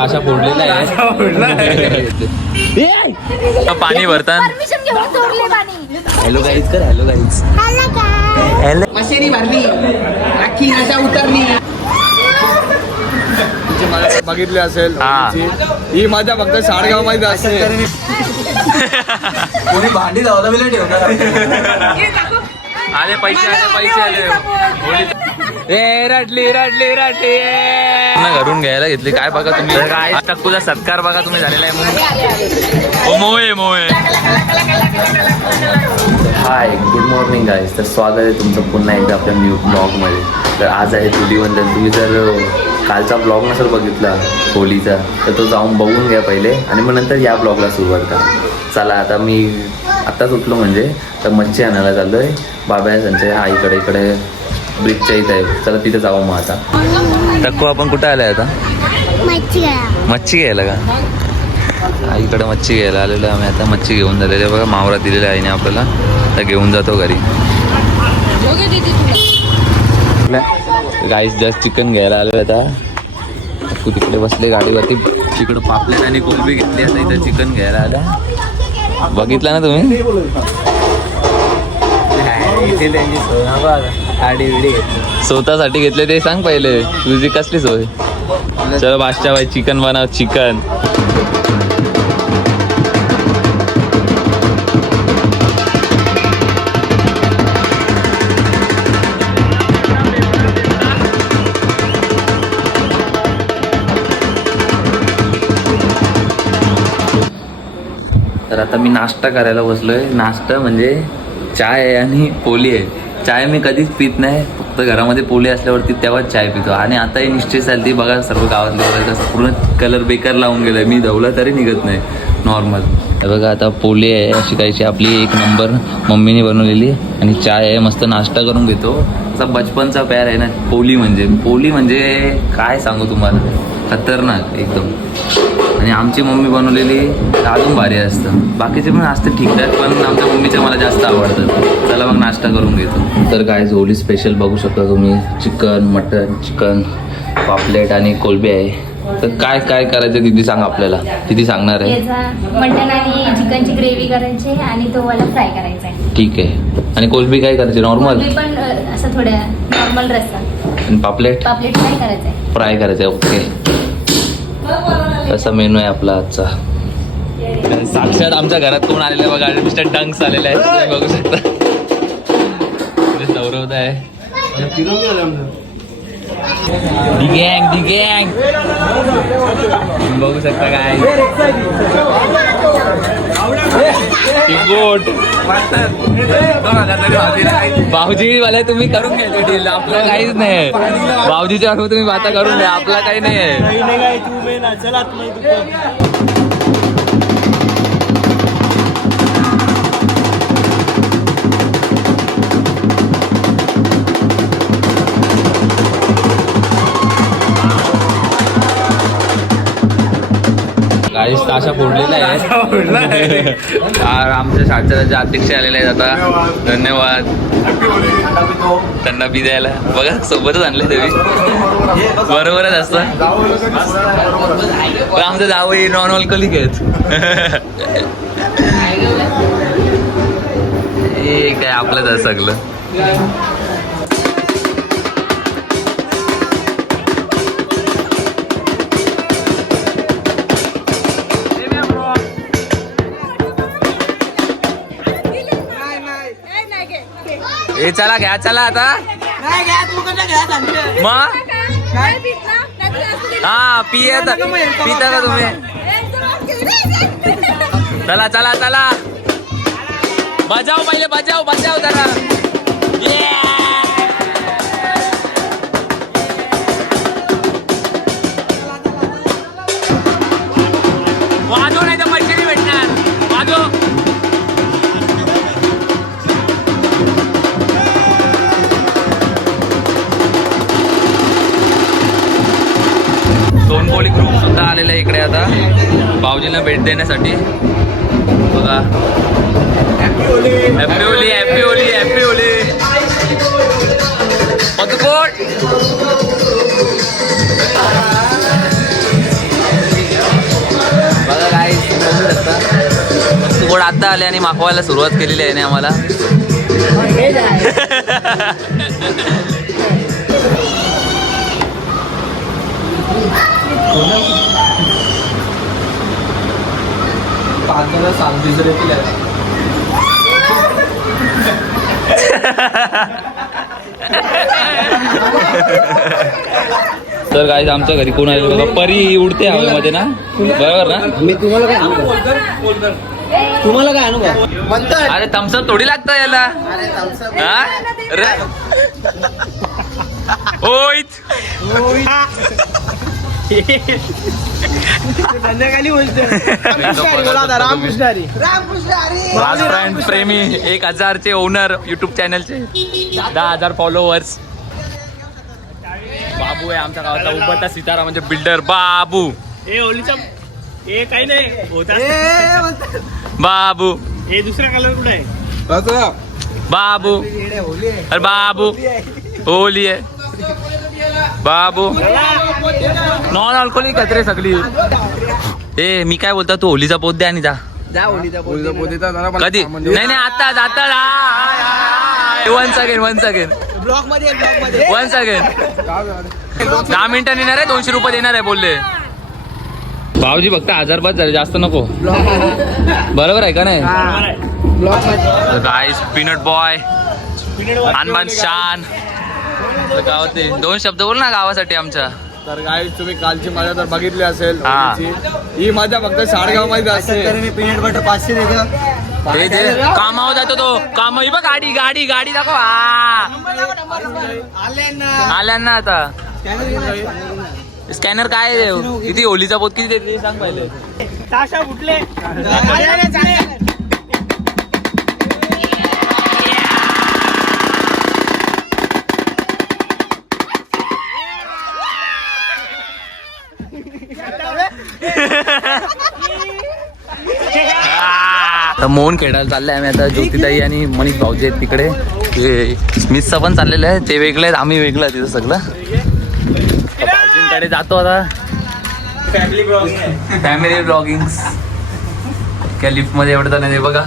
ताशा फोडलेला आहे. पाणी पाणी. हॅलो गाईज कर हॅलो गाईज मशेरी भरली. अख्खी नशा उतरली. बघितली असेल हा. ही मजा फक्त साडगावमध्ये असते भांडी बिला ठेवणार? आले पैसे आले पैसे आले. ए रडली रडली रडली पुन्हा घरून घ्यायला घेतली. काय बघा तुम्ही? काय टक्कूचा सत्कार बघा तुम्ही झालेला आहे म्हणून. ओ मोये मोये हाय गुड मॉर्निंग गाईज तर स्वागत आहे तुमचं पुन्हा एकदा आपल्या न्यू ब्लॉगमध्ये तर आज आहे धुलीवंदन तुम्ही जर कालचा ब्लॉग नसेल बघितला होलीचा तर तो जाऊन बघून घ्या पहिले. आणि मग नंतर या ब्लॉगला सुरुवात करा. चला आता मी आत्ताच उठलो म्हणजे तर मच्छी आणायला चाललो आहे बाबा त्यांच्या आईकडे इकडे. ब्रिजच्या इथं आहे. चला तिथे जाऊ मग आता. टक्कू आपण कुठे आलाय आता? मच्छी घ्यायला. का? आईकडे मच्छी घ्यायला आलेलो आम्ही आता मच्छी घेऊन झालेली आहे बघा मावरा दिलेला आहे आईने आपल्याला. तर घेऊन जातो घरी. गाईस जस्ट चिकन घ्यायला आलो आता. तू तिकडे बसले गाडीवरती. तिकडं पापलेट आणि कोलबी घेतली आता. इथं चिकन घ्यायला आला. बघितलं ना तुम्ही? स्वतःसाठी घेतले ते सांग पहिले. तुझी कसली सोय? चलो बादशा भाई चिकन बनव चिकन. तर आता मी नाश्ता करायला बसलोय. नाश्ता म्हणजे चाय आहे आणि पोली आहे. चाय मी कधीच पित नाही फक्त घरामध्ये पोली असल्यावरती तेव्हाच चाय पितो. आणि आता हे निश्चित झाली ती बघा सर्व गावातले कसं पूर्ण कलर बेकार लावून गेलाय. मी धवला तरी निघत नाही नॉर्मल बघा आता पोली आहे अशी काहीशी आपली एक नंबर मम्मीने बनवलेली आणि चाय आहे मस्त नाश्ता करून घेतो. असा बचपनचा प्यार आहे ना पोली म्हणजे. पोली म्हणजे काय सांगू तुम्हाला? खतरनाक एकदम. आणि आमची मम्मी बनवलेली अजून भारी असतं. बाकीचे पण असतं ठीकठाक पण आमच्या मम्मीच्या मला जास्त आवडतं चला मग नाश्ता करून घेतो. तर काय होली स्पेशल बघू शकता तुम्ही. चिकन मटन चिकन पापलेट आणि कोलबी आहे. तर काय काय करायचं किती सांग आपल्याला. किती सांगणार आहे. मटन आणि चिकनची ग्रेव्ही करायची आणि तो वाला फ्राय करायचा आहे. ठीक आहे. आणि कोलबी काय करायची? नॉर्मल पण असं थोड्या नॉर्मल रस्सा. आणि पापलेट? पापलेट फ्राय करायचा फ्राय करायचं आहे. ओके असा मेनू आहे आपला आजचा. साक्षात आमच्या घरात कोण आलेलं आहे बघा मिस्टर डंक्स आलेले आहेत. तुम्ही बघू शकता. सौरवदा आहे. गँग बघू शकता काय गोट. भाऊजी वाले तुम्ही करून घ्यायचे डील आपलं काहीच नाही भाऊजीच्या बाजू तुम्ही बाता करून घ्या आपला काही नाही आहे. गाडी ताशा फोडलेला आहे आमच्या शाळेच्या जे अध्यक्ष आलेले आहेत आता. धन्यवाद. त्यांना बी द्यायला. बघा सोबतच आणले तुम्ही बरोबरच असतं. आमचं जावं नॉन अल्कोहोलिक आहेत. हे काय आपलंच आहे सगळं. ए चला घ्या चला आता. मग हा पिये पिता का तुम्ही? चला चला चला. बजाव पहिले बजाव बजाव जरा. गोंडकोळी ग्रुपसुद्धा आलेला आहे इकडे आता. भाऊजींना भेट देण्यासाठी. बघा. हॅपी ओली हॅपी ओली हॅपी ओली बघा काय गोड आत्ता आले आणि माखवायला सुरुवात केलेली आहे ना आम्हाला. तर काय आमच्या घरी कोण आले बघा? परी उडते हवेमध्ये ना? बरोबर ना? मी तुम्हाला काय अनुभव तुम्हाला काय अनुभव? अरे थम्सअप थोडी लागतं याला? रे- ओयत संध्याकाळी रामकृष्ण हरी रामकृष्ण हरी. प्रेमी एक हजारचे ओनर युट्यूब चॅनलचे दहा हजार फॉलोअर्स बाबू आहे आमच्या गावातला उभा सितारा म्हणजे बिल्डर बाबू. हे हे काही नाही. होता. बाबू. हे दुसरा कलर कुठे आहे? बाबू. येडे, होली आहे. अरे बाबू. होली आहे. बाबू. नॉन अल्कोहोलिक आहे रे सगळी. ए मी काय बोलतो तू होलीचा पोत दे आणि जा. कधी. नाही नाही आता आता वन सेकंड वन सेकंड ब्लॉकमध्ये ये, ब्लॉकमध्ये वन सेकंड. दहा मिनिटं येणार आहे दोनशे रुपये देणार आहे बोलले. भाऊजी फक्त हजार बस झाले जास्त नको. बरोबर आहे का नाही? ब्लॉकमध्ये गाईस पीनट बॉय हनुमान शान गावातले. दोन शब्द बोल ना गावासाठी आमच्या. तर काय तुम्ही कालची मजा तर बघितली असेल. हा. होळीची. ही मजा फक्त शाळगावमध्ये असते तरी मी पीनट बटर पाचशे देतो. ते ते कामावर जातो तो. काम ही बघ गाडी गाडी गाडी दाखव. हा. आल्या ना आता. स्कॅनर काय आहे? किती होलीचा पोत किती देते? सांग पहिले. ताशा फुटले आता मोहन खेळायला चाललंय आम्ही आता ज्योतिताई आणि मनीष भाऊजी आहेत तिकडे. ते स्मिथचं पण चाललेलं आहे ते वेगळे आहेत आम्ही वेगळं आहे तिथं सगळं. भाऊजींकडे जातो आता. फॅमिली ब्लॉगिंग त्या लिफ्टमध्ये एवढं तर नाही बघा.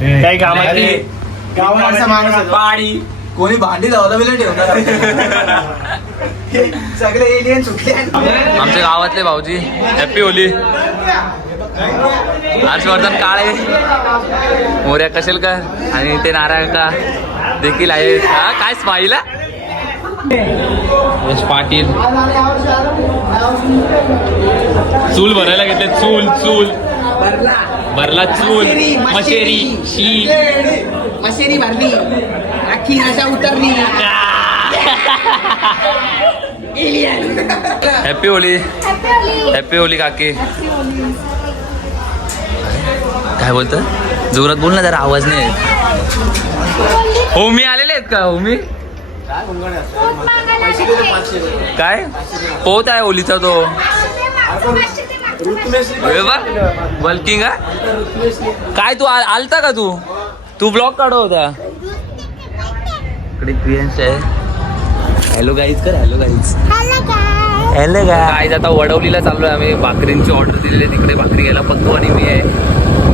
काही गावाचा माणूस. पाणी कोणी भांडी धावला बिला ठेवणार सगळे एलियन सुटले आमच्या गावातले भाऊजी हॅपी होली. हर्षवर्धन काळे. मोर्या कशेलकर आणि ते नारायण का देखील आहेत. हा काय यश पाटील. चूल भरायला घेतले. चूल चूल. भरला. चूल. मशेरी शी. मशेरी भरली. नशा उतरली हॅपी होली हॅपी होली काकी. काय बोलत जोरात बोल ना जरा आवाज नाही. होमी आलेले आहेत का होमी काय? पोत आहे होलीचा तो. बल्किंग काय तू आ- आलता का तू? तू ब्लॉग काढव होता. इकडे प्रियांश आहे. हॅलो गाईज कर हॅलो गाईज हॅलो गाईज आता वडवलीला चाललोय आम्ही. भाकरींची ऑर्डर दिलेली आहे तिकडे. भाकरी घ्यायला पक्कू आणि मी आहे.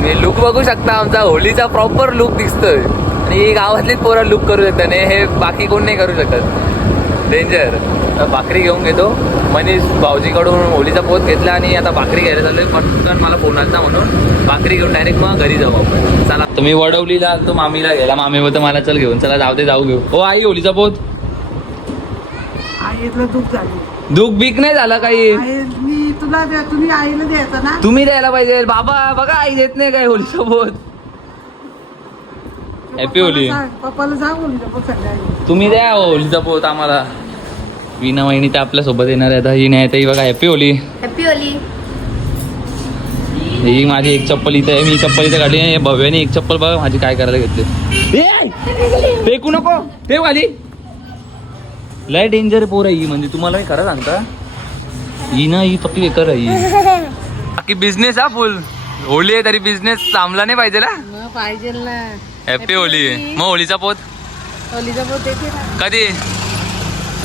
मी लुक बघू शकता आमचा. होलीचा प्रॉपर लुक दिसतोय. आणि ही गावातलीच पोरं लुक करू शकतात आणि हे बाकी कोण नाही करू शकत. डेंजर भाकरी घेऊन घेतो. मनीष भाऊजीकडून होलीचा पोत घेतला आणि आता भाकरी घ्यायला चाललोय. पटकन मला फोन आलता म्हणून. भाकरी घेऊन डायरेक्ट मग घरी जाऊ आपण. चला. तुम्ही वडवलीला तो मामीला गेला मामी बोलतो मला चल घेऊन. चला जाऊ दे जाऊ घेऊ. हो आई होलीचा पोत. दुःख झाली. दुःख बीक नाही झालं काही? तुला तुम्ही आईला द्यायचं ना? तुम्ही द्यायला पाहिजे. बाबा बघा आई देत नाही काय होली सोबत हॅपी होली पप्पाला सांग- होली तुम्ही द्या हो होलीचा पोत आम्हाला. विना वहिनी तर आपल्यासोबत येणार आहे आता ही नाही तर ही बघा हॅपी होली हॅपी होली ही माझी एक चप्पल इथे आहे. मी चप्पल इथे काढली आहे. भव्याने एक चप्पल बघा माझी काय करायला घेतली. ए, फेकू नको. फेक खाली लय डेंजर पोर आहे ही म्हणजे तुम्हाला मी खरं सांगता. ही ना ही पक्की बेकार आहे बाकी बिझनेस हा फुल होली आहे तरी बिझनेस थांबला नाही पाहिजे ना पाहिजे ना. हॅपी होली मग होलीचा पोत? होलीचा पोत देते ना. कधी?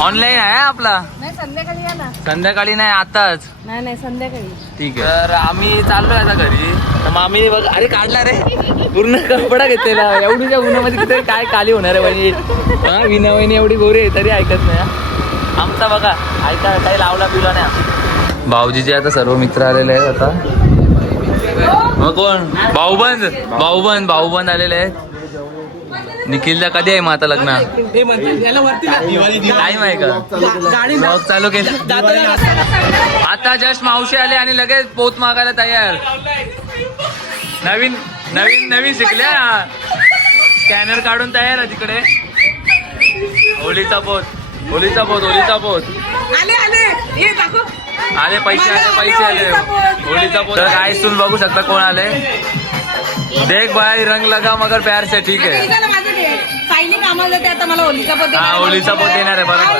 ऑनलाईन आहे आपला. नाही संध्याकाळी या ना. संध्याकाळी नाही आताच. नाही नाही संध्याकाळी. ठीक आहे. तर आम्ही चाललोय आता घरी. तर मामी बघ अरे काढला रे. पूर्ण कपडा घेतलेला. एवढीच्या उन्हामध्ये किती काय काली होणार आहे म्हणजे हा विना वहिनी एवढी गोरी आहे तरी ऐकत नाही हा. आमचा बघा ऐका काही लावला पिला नाही. भाऊजीचे आता सर्व मित्र आलेले आहेत आता. मग कोण? भाऊबंद? भाऊबंद भाऊबंद आलेले आहेत. निखिलचा कधी आहे मग आता लग्न टाइम आहे का? ब्लॉग चालू केला. आता जस्ट मावशी आले आणि लगेच पोत मागायला तयार. नवीन नवीन नवीन शिकल्या स्कॅनर काढून तयार आहे तिकडे. होलीचा पोत होलीचा पोत होलीचा पोत. आले आले. ये दाखव. आले पैसे आले पैसे आले होलीचा पोत. तर काय तुम्ही बघू शकता कोण आले देख भाई रंग लगा मगर प्यार से ठीक आहे सायली कामाला जाते आता मला होलीचा पोते हा होलीचा पोत देणार आहे बरोबर.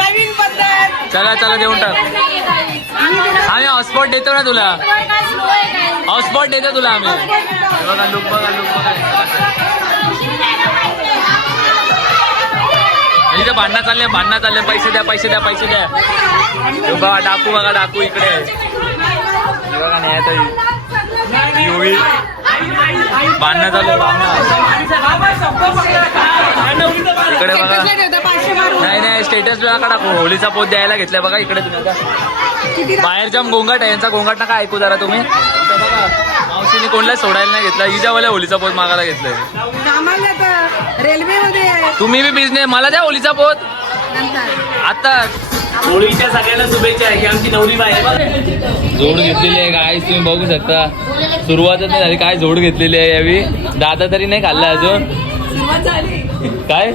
नवीन पद्धत चला चला देऊन टाक. आम्ही हॉटस्पॉट देतो ना तुला. हॉटस्पॉट देतो तुला आम्ही. बघा लुक बघा लुक बघा. इथे भांडणं चालले भांडणं चालले. पैसे द्या पैसे द्या पैसे द्या. बघा डाकू बघा डाकू इकडे. आहे. बघा नाही आता चालू इकडे बघा. नाही नाही स्टेटस टाकू होलीचा पोत द्यायला घेतलाय बघा इकडे. तुम्ही. बाहेरच्या गोंगाट आहे यांचा गोंगाट नका ऐकू जरा तुम्ही? मावशीने कोणला सोडायला नाही घेतला. हिच्यावाल्या होलीचा पोत मागायला घेतलाय. आहे. तुम्ही बी बिझनेस मला द्या होलीचा पोत. आता होळीच्या सगळ्यांना शुभेच्छा ही आमची नवरी बाई आहे. जोड घेतलेली आहे काय तुम्ही बघू शकता. सुरुवातच नाही झाली. काय जोड घेतलेली आहे यावी? दादा तरी नाही खाल्ला अजून? काय?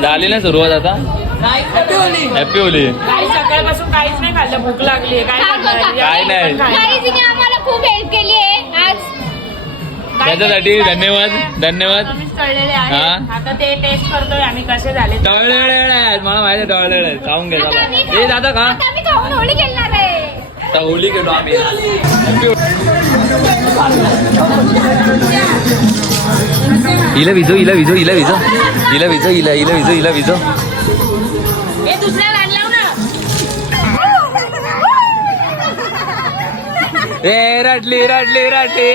झाली ना सुरुवात आता? हॅपी होली सकाळपासून काहीच नाही खाल्लं. भूक लागली काय काय नाही खूप हेल्प केली आहे त्याच्यासाठी धन्यवाद धन्यवाद. हा. आहे आता ते टेस्ट करतोय आम्ही कसे झाले. आहेत. मला माहिती आहे आहेत. खाऊन घे चला ए दादा खाऊन होळी खेळणार आहे. गेलो आम्ही. हिला विजो हिला विजो हिला विजो. हिला विजो हिला हिला विजो हिला विजो. हे दुसऱ्या ए रडली रडली रडली.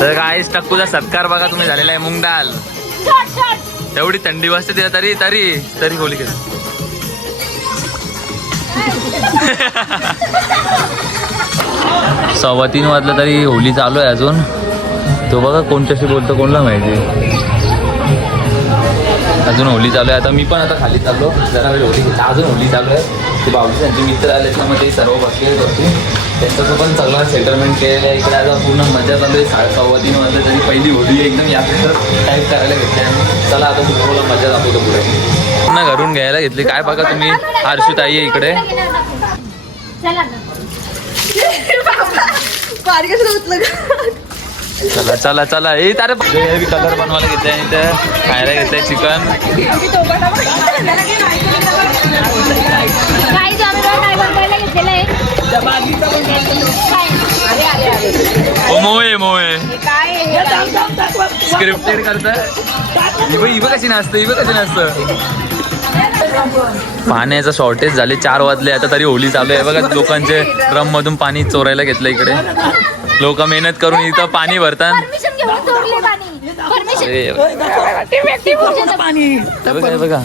तर काय टक्कूचा सत्कार बघा तुम्ही झालेला आहे मुंग डाल एवढी थंडी वाजते तिला तरी तरी तरी होली केली सव्वा तीन वाजलं तरी होली चालू आहे अजून. तो बघा कोणत्याशी बोलतो कोणला माहिती अजून होली चालू आहे. आता मी पण आता खाली चाललो. जरा वेळ होली घेतला अजून होली चालू आहे. ते बाबू त्यांचे मित्र आले ना मग ते सर्व बसले होते त्यांच्यासोबत पण सगळं सेटलमेंट केलेलं आहे. इकडे आता पूर्ण मजा चालू आहे. साडे सव्वा तीन वाजता तरी पहिली होली एकदम यापेक्षा टाईप करायला घेतली चला आता तुम्हाला मजा दाखवतो पुढे. पूर्ण घरून घ्यायला घेतली. काय बघा तुम्ही? हर्षू ताई आहे इकडे. चला चला चला. हे ए तारे कलर बनवायला घेतले आणि ते खायला घेतलंय चिकन ओ मोये मोये स्क्रिप्टेड करताय. इव इव कशी नसतं इव कशी नसतं पाण्याचं शॉर्टेज झाले चार वाजले आता तरी होली चालू आहे. बघा लोकांचे ड्रम मधून पाणी चोरायला घेतलं इकडे. लोक मेहनत करून इथं पाणी भरतात. परमिशन घेऊन चोरले पाणी. बघा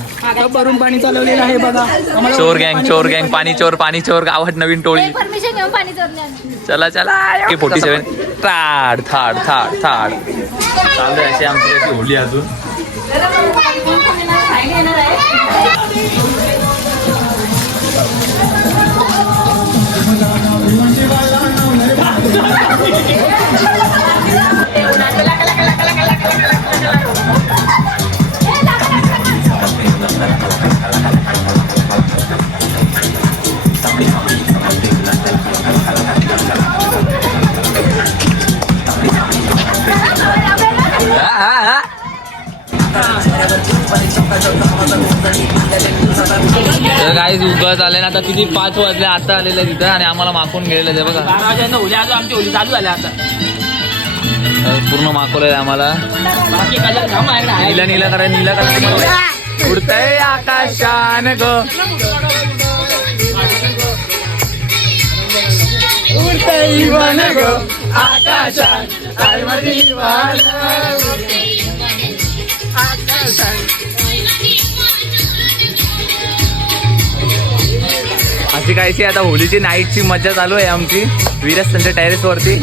भरून पाणी चालवलेलं आहे बघा. चोर गँग चोर गँग पाणी चोर पाणी चोर गावात नवीन टोळी. परमिशन घेऊन पाणी चोरले आम्ही. चला चला. Forty seven. थाड थाड थाड थाड. चालू आहे अशी आमची होली अजून. तर काय उगत आले ना आता किती पाच वाजले आता आलेले तिथं आणि आम्हाला माकून गेलेले ते बघा. चालू आता. पूर्ण माकवलंय आम्हाला. नीला नीला करा नीला करा. उडत आकाशान ग. आकाशान आकाशान भाजी खायची आता होलीची नाईटची मज्जा चालू आहे आमची. विराज त्यांच्या टेरेसवरती